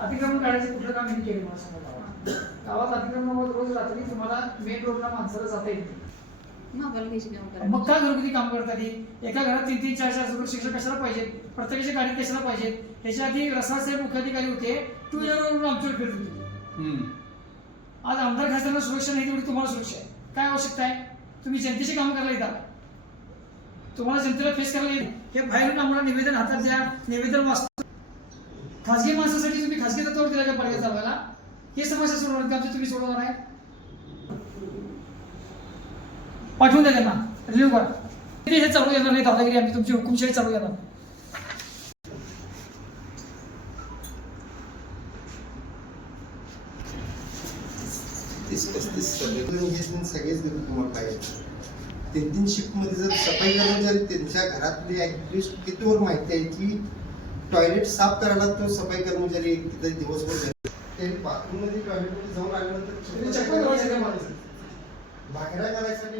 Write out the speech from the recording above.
अतिक्रमण काढायचं कुठलं काम यांनी केलं मला सांगा गावात. गावात अतिक्रमणावर रोज रात्री तुम्हाला मेन रोडला माणसाला जाता येत मग काय घरगुती काम करतात ही? एका घरात तीन तीन चार चार शिक्षक कशाला पाहिजेत? प्रत्येकाच्या गाडीत कशाला पाहिजेत? ह्याच्या आधी रसाळ साहेब मुख्याधिकारी होते. टू व्हीलरवरून आमच्यावर फिरत होते. हम्म. आज आमदार खासदारांना सुरक्षा नाही तेवढी तुम्हाला सुरक्षा आहे. काय आवश्यकता आहे? तुम्ही जनतेचे काम करायला येतात तुम्हाला जनतेला फेस करायला येईल हे बाहेरून आम्हाला निवेदन हातात द्या. निवेदन वाचतो. खासगी माणसासाठी तुम्ही खासगी तत्वावर दिला का पर्याय चालवायला हे समस्या सोडवणार का? आमची तुम्ही सोडवणार आहे? पाठवून द्या त्यांना. रिव्ह्यू करा. हे चालू येणार नाही दादागिरी आम्ही तुमची हुकुमशाही चालू येणार तीस पस्तीस सगळेच तुम्हाला पाहिजे. तीन तीन शिफ्टमध्ये जर सफाई कर्मचारी त्यांच्या घरातली ऍटलिस्ट किती वर माहिती आहे की टॉयलेट साफ करायला तो सफाई कर्मचारी तिथे दिवसभर. ते बाथरूममध्ये टॉयलेटमध्ये जाऊन आल्यानंतर? भाकऱ्या करायसाठी